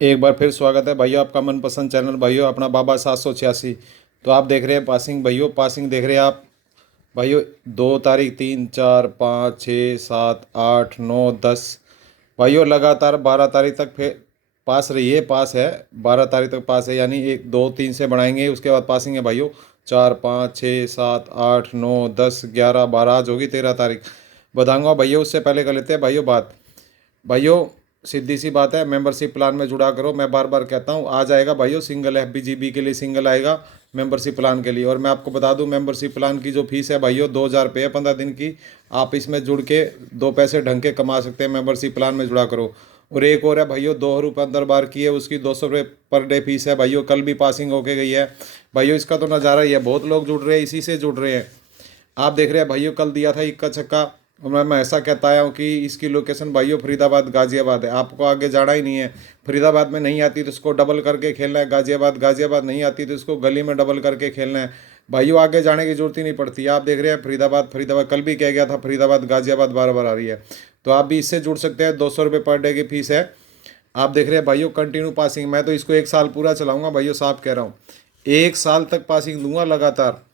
एक बार फिर स्वागत है भाइयों आपका मनपसंद चैनल भाइयों अपना बाबा 786। तो आप देख रहे हैं पासिंग भाइयों, पासिंग देख रहे हैं आप भाइयों। 2 तारीख, 3, 4, 5, 6, 7, 8, 9, 10 भाइयों लगातार 12 तारीख तक फिर पास रही है, पास है। 12 तारीख तक पास है, यानी 1, 2, 3 से बढ़ाएंगे उसके बाद पासिंग है भाइयों। 4, 5, 6, 7, 8, 9, 10, 11, 12 आज होगी 13 तारीख। बताऊंगा भाइयों, उससे पहले कर लेते हैं भाइयों बात। भाइयों सीधी सी बात है, मेंबरशिप प्लान में जुड़ा करो। मैं बार बार कहता हूँ, आ जाएगा भाइयों सिंगल FBGB के लिए, सिंगल आएगा मेंबरशिप प्लान के लिए। और मैं आपको बता दूं, मेंबरशिप प्लान की जो फीस है भाइयों 2,000 रुपये है 15 दिन की। आप इसमें जुड़ के 2 पैसे ढंग के कमा सकते हैं, मेंबरशिप प्लान में जुड़ा करो। और एक और है भाइयों, 2 रुपये अंदर बार की है, उसकी 200 रुपये पर डे फीस है भाइयों। कल भी पासिंग होके गई है भाइयों, इसका तो नज़ारा ही है। बहुत लोग जुड़ रहे हैं, इसी से जुड़ रहे हैं। आप देख रहे हैं भाइयों, कल दिया था इक्का छक्का। और मैं ऐसा कहता आया हूँ कि इसकी लोकेशन भाइयों फरीदाबाद गाजियाबाद है, आपको आगे जाना ही नहीं है। फरीदाबाद में नहीं आती तो इसको डबल करके खेलना है, गाजियाबाद गाजियाबाद नहीं आती तो इसको गली में डबल करके खेलना है भाइयों। आगे जाने की जरूरत ही नहीं पड़ती। आप देख रहे हैं फरीदाबाद फरीदाबाद, कल भी कह गया था फरीदाबाद गाजियाबाद बार बार आ रही है। तो आप भी इससे जुड़ सकते हैं, 200 रुपये पर डे की फीस है। आप देख रहे हैं भाइयों कंटिन्यू पासिंग, मैं तो इसको 1 साल पूरा चलाऊंगा भाइयों, साफ कह रहा हूँ। 1 साल तक पासिंग दूंगा लगातार।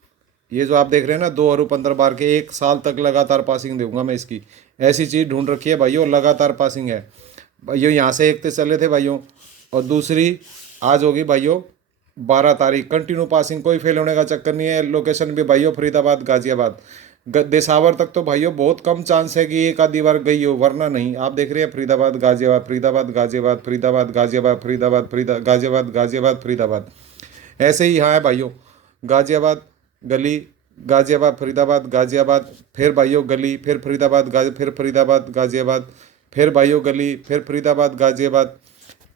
ये जो आप देख रहे हैं ना, 2 और 15 बार के, 1 साल तक लगातार पासिंग दूंगा मैं इसकी। ऐसी चीज़ ढूंढ रखी है भाइयों, लगातार पासिंग है भाइयों। यहाँ से एक तो चले थे भाइयों, और दूसरी आज होगी भाइयों 12 तारीख। कंटिन्यू पासिंग, कोई फेल होने का चक्कर नहीं है। लोकेशन भी भाइयों फरीदाबाद गाजियाबाद। देसावर तक तो भाइयों बहुत कम चांस है कि एक आधी बार गई हो, वरना नहीं। आप देख रहे हैं फरीदाबाद गाजियाबाद, फरीदाबाद गाजियाबाद, फरीदाबाद गाजियाबाद, फरीदाबाद गाजियाबाद, गाजियाबाद फरीदाबाद। ऐसे ही यहाँ है भाइयों, गाजियाबाद गली, गाजियाबाद फरीदाबाद गाजियाबाद, फिर भाइयों गली, फिर फरीदाबाद गाजी, फिर फरीदाबाद गाजियाबाद, फिर भाइयों गली, फिर फरीदाबाद गाजियाबाद,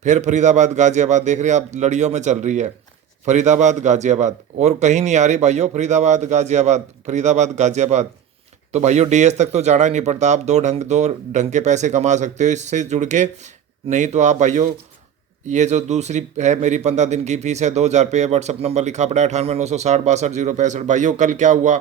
फिर फरीदाबाद गाजियाबाद। देख रहे हैं आप, लड़ियों में चल रही है फरीदाबाद गाजियाबाद, और कहीं नहीं आ रही भाइयों फरीदाबाद गाजियाबाद, फरीदाबाद गाजियाबाद। तो भाइयों DS तक तो जाना ही नहीं पड़ता, आप दो ढंग के पैसे कमा सकते हो इससे जुड़ के। नहीं तो आप भाइयों, ये जो दूसरी है मेरी 15 दिन की फीस है 2,000 रुपये। व्हाट्सअप नंबर लिखा पड़ा है 98,960 62,065। भाइयों कल क्या हुआ,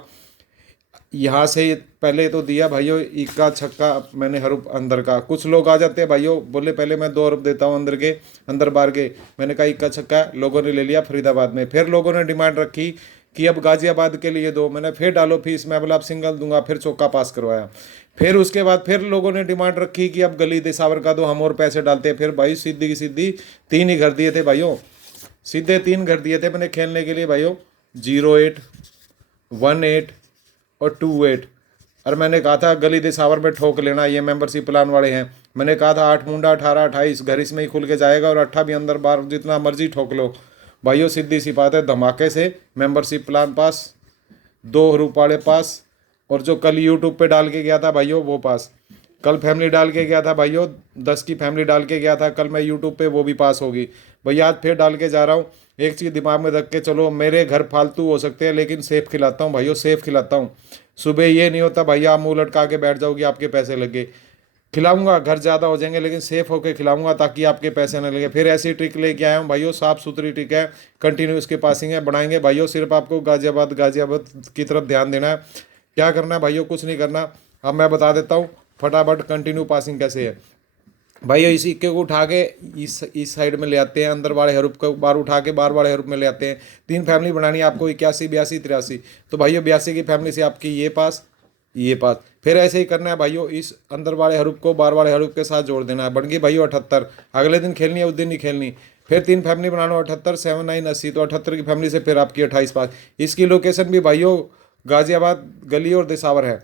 यहाँ से पहले तो दिया भाइयों इक्का छक्का मैंने हरूप अंदर का। कुछ लोग आ जाते हैं भाइयों, बोले पहले मैं 2 अरब देता हूँ अंदर के, अंदर बार के। मैंने कहा इक्का छक्का, लोगों ने ले लिया फरीदाबाद में। फिर लोगों ने डिमांड रखी कि अब गाजियाबाद के लिए दो। मैंने फिर डालो फीस, मैं बोला अब सिंगल दूंगा, फिर चौका पास करवाया। फिर उसके बाद फिर लोगों ने डिमांड रखी कि अब गली देसावर का दो, हम और पैसे डालते हैं। फिर भाई सीधी की सीधी 3 ही घर दिए थे भाइयों, सीधे 3 घर दिए थे मैंने खेलने के लिए भाइयों। 08, 18 और 28। और मैंने कहा था गली देसावर में ठोक लेना, ये मेंबरशिप प्लान वाले हैं। मैंने कहा था 8 मुंडा 18 28 घर इसमें ही खुल के जाएगा, और 8 भी अंदर बाहर जितना मर्जी ठोक लो भाइयों। सीधी सी बात है, धमाके से मेंबरशिप प्लान पास, 2 रुपये पास। और जो कल यूट्यूब पे डाल के गया था भाइयों वो पास। कल फैमिली डाल के गया था भाइयों, 10 की फैमिली डाल के गया था कल मैं यूट्यूब पे, वो भी पास होगी भैया। आज फिर डाल के जा रहा हूँ। एक चीज़ दिमाग में रख के चलो, मेरे घर फालतू हो सकते हैं लेकिन सेफ खिलाता हूँ भाइयों, सेफ खिलाता हूँ। सुबह ये नहीं होता भैया आप मुंह लटका के बैठ जाओगे आपके पैसे लगे। खिलाऊंगा, घर ज़्यादा हो जाएंगे लेकिन सेफ होके खिलाऊंगा ताकि आपके पैसे न लगे। फिर ऐसी ट्रिक लेके आया हूँ भाइयों, साफ सुथरी ट्रिक है, कंटिन्यू इसके पासिंग है, बढ़ाएंगे भाइयों। सिर्फ आपको गाजियाबाद गाजियाबाद की तरफ ध्यान देना है। क्या करना है भाइयों, कुछ नहीं करना। अब मैं बता देता हूँ फटाफट कंटिन्यू पासिंग कैसे है भाइयों। इस इक्के को उठा के इस साइड में ले आते हैं, अंदर वाले हरूप को बार उठा के बार वाले हरूप में ले आते हैं। 3 फैमिली बनानी है आपको, 81 82 83। तो भाइयों 82 की फैमिली से आपकी ये पास, ये पास। फिर ऐसे ही करना है भाइयों, इस अंदर वाले हरूप को बार वाले हरूप के साथ जोड़ देना है। बन गई भाइयों 78। अगले दिन खेलनी है, उस दिन नहीं खेलनी। फिर 3 फैमिली बनाना, 78 7 9 80। तो 78 की फैमिली से फिर आपकी 28 पास। इसकी लोकेशन भी भाइयों गाजियाबाद गली और दिसावर है।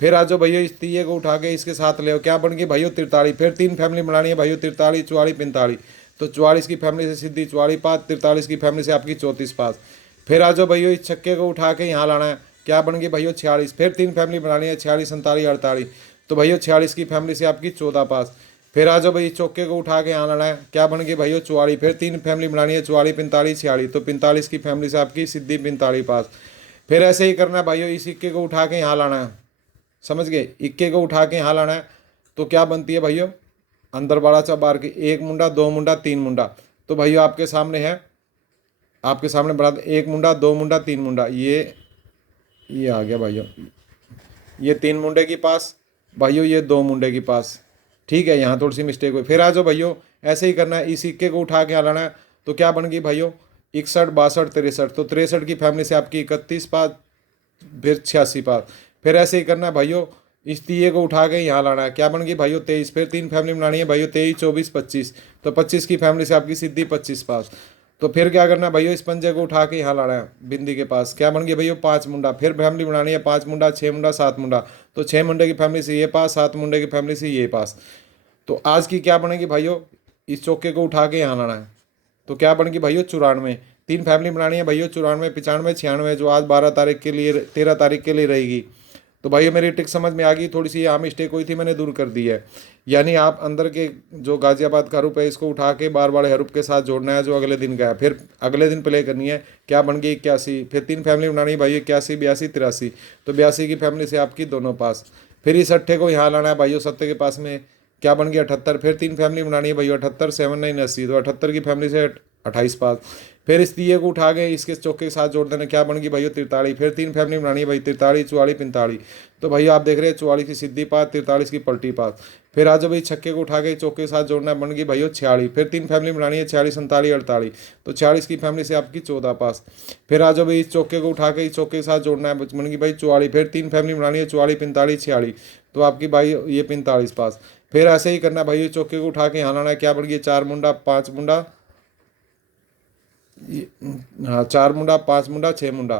फिर आज जो भैया इस तीये को उठा के इसके साथ ले, क्या बन गई भाइयों 43। फिर 3 फैमिली बनानी है भाइयों, 43 44 45। तो 44 की फैमिली से सीधी 44 पास, 43 की फैमिली से आपकी 34 पास। फिर आज जो भैया इस छक्के को उठा के यहाँ लाना है, क्या बन गई भाइयों 46। फिर 3 फैमिली बनानी है, 46 47 48। तो भैया 46 की फैमिली से आपकी 14 पास। फिर आज जो भाई चौके को उठा के यहाँ लाना है, क्या बन गई भाइयों 44। फिर 3 फैमिली बनानी है, 44 45 46। तो 45 की फैमिली से आपकी सीधी 45 पास। फिर ऐसे ही करना है भाइयों, इस सिक्के को उठा के यहाँ लाना है, समझ गए, इक्के को उठा के यहाँ लाना है। तो क्या बनती है भाइयों, अंदर बड़ा सा बार की 1 मुंडा 2 मुंडा 3 मुंडा। तो भाइयों आपके सामने है, आपके सामने बड़ा 1 मुंडा 2 मुंडा 3 मुंडा। ये आ गया भाइयों, ये 3 मुंडे की पास भाइयों, ये 2 मुंडे की पास। ठीक है, यहाँ थोड़ी सी मिस्टेक हुई। फिर आ जाओ भाइयों, ऐसे ही करना है। इस सिक्के को उठा के यहाँ लाना है, तो क्या बन गई भाइयों 61, 62, 63। तो 63 की फैमिली से आपकी 31 पास, फिर 86 पास। फिर ऐसे ही करना है भाइयों, इस तीये को उठा के यहाँ लाना है, क्या बन गई भाइयों 23। फिर 3 फैमिली बनानी है भाइयों 23, 24, 25। तो 25 की फैमिली से आपकी सीधी 25 पास। तो फिर क्या करना है भाइयों, इस पंजे को उठा के यहाँ लाना है बिंदी के पास, क्या बन गया भाइयों 5 मुंडा। फिर फैमिली बनानी है 5 मुंडा, 6 मुंडा, 7 मुंडा। तो 6 मुंडे की फैमिली से ये पास, 7 मुंडे की फैमिली से ये पास। तो आज की क्या बनेगी भाइयों, इस चौके को उठा के यहाँ लाना है, तो क्या बन गई भाइयों 94। 3 फैमिली बनानी है भाइयों 94, 95, 96, जो आज 12 तारीख के लिए, 13 तारीख के लिए रहेगी। तो भाइयों मेरी ट्रिक समझ में आ गई, थोड़ी सी यहाँ मिस्टेक हुई थी, मैंने दूर कर दी है। यानी आप अंदर के जो गाजियाबाद का हरूप है इसको उठा के बार बार हरूप के साथ जोड़ना है जो अगले दिन का है। फिर अगले दिन प्ले करनी है, क्या बन गई 81। फिर 3 फैमिली बनानी है भाइयों 81, 82, 83। तो 82 की फैमिली से आपकी दोनों पास। फिर इस अट्ठे को यहाँ लाना है भाइयों 70 के पास में, क्या बन गया 78। फिर 3 फैमिली बनानी है भाइयों 78, 7, 9, 80। तो 78 की फैमिली से 28 पास। फिर इस दिए को उठा के इसके चौके के साथ जोड़ देना, क्या बन गई भाइयों 43। फिर 3 फैमिली बनानी है भाई 43, 44, 45। तो भैया आप देख रहे हैं 44 की सीधी पास, 43 की पलटी पास। फिर आज भाई छक्के को उठा के चौके के साथ जोड़ना है, बन गई भाइयों 46। फिर 3 फैमिली बनानी है 46, 47, 48। तो 46 की फैमिली से आपकी 14 पास। फिर आज भाई इस चौके को उठा के इस चौके के साथ जोड़ना है, बन गई भाई 44। फिर 3 फैमिली बनानी है 44, 45, 46। तो आपकी भाई ये 45 पास। फिर ऐसे ही करना भाई, चौके को उठा के यहाँ लाना है, क्या बन गई 4 मुंडा, 5 मुंडा, हाँ 4 मुंडा, 5 मुंडा, 6 मुंडा।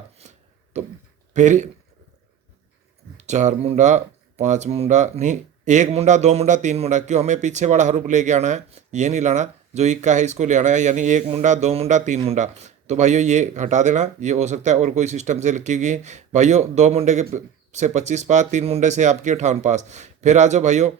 तो फिर 4 मुंडा, 5 मुंडा नहीं, 1 मुंडा, 2 मुंडा, 3 मुंडा। क्यों, हमें पीछे वाला हरूप लेके आना है, ये नहीं लाना, जो इक्का है इसको ले आना है। यानी 1 मुंडा, 2 मुंडा, 3 मुंडा। तो भाइयों ये हटा देना, ये हो सकता है और कोई सिस्टम से लिखी गई। भाइयों 2 मुंडे के से 25 पास, 3 मुंडे से आपकी 58 पास। फिर आ जाओ भाइयों,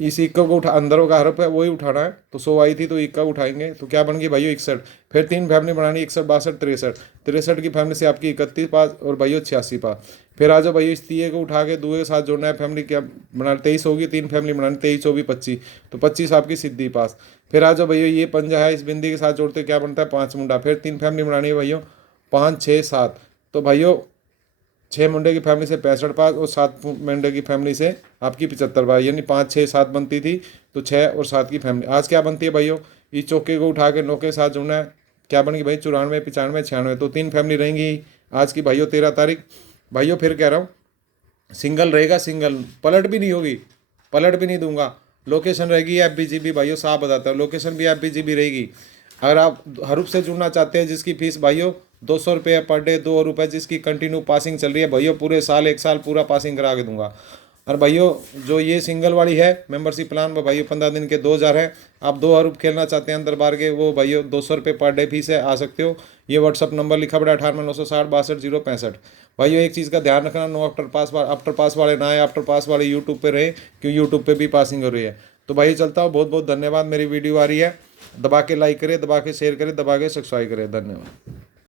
इस इक्का को उठा, अंदरों का हरफ है वही उठाना है। तो 100 आई थी तो इक्का उठाएंगे, तो क्या बन गई भाइयों 61। फिर 3 फैमिली बनानी 61, 62, 63। 63 की फैमिली से आपकी 31 पास और भाइयों 86 पास। फिर आ जाओ भाइयों, इस तीये को उठा के दुए के साथ जोड़ना है, फैमिली क्या बना 23 होगी, 3 फैमिली बनानी 23, 24, 25। तो 25 आपकी सीधी पास। फिर आ जाओ भैया, ये पंजा है इस बिंदी के साथ जोड़ते क्या बनता है 5 मुंडा। फिर 3 फैमिली बनानी है भैया 5, 6, 7। तो भाइयों 6 मुंडे की फैमिली से 65 पास और 7 मुंडे की फैमिली से आपकी 75 पास। यानी 5, 6, 7 बनती थी, तो 6 और 7 की फैमिली। आज क्या बनती है भाइयों, इस चौके को उठा के 9 के साथ जोड़ना है, क्या बन गई भाई 94, 95, 96। तो 3 फैमिली रहेंगी आज की भाइयों 13 तारीख। भाइयों फिर कह रहा हूँ, सिंगल रहेगा, सिंगल पलट भी नहीं होगी, पलट भी नहीं दूंगा। लोकेशन रहेगी FBGB भाइयों, साफ बताता हूँ, लोकेशन भी FBGB रहेगी। अगर आप हरूफ से जुड़ना चाहते हैं, जिसकी फीस भाइयों 200 रुपये पर डे, 2 रुपये जिसकी कंटिन्यू पासिंग चल रही है भाइयों, पूरे साल 1 साल पूरा पासिंग करा के दूंगा। और भाइयों जो ये सिंगल वाली है मेंबरशिप प्लान, वो भाइयों 15 दिन के 2000 है। आप 2 हरूफ खेलना चाहते हैं अंदर बार के, वो भाइयों 200 रुपये पर डे फीस है, आ सकते हो। ये व्हाट्सअप नंबर लिखा पड़ा 98 960 62 065। भाइयों एक चीज़ का ध्यान रखना, नो आफ्टर पास वाले ना आए, आफ्टर पास वाले यूट्यूब पे रहे, क्योंकि यूट्यूब पे भी पासिंग हो रही है। तो भाई चलता हूँ, बहुत बहुत धन्यवाद। मेरी वीडियो आ रही है, दबा के लाइक करें, दबा के शेयर करें, दबा के सब्सक्राइब करें, धन्यवाद।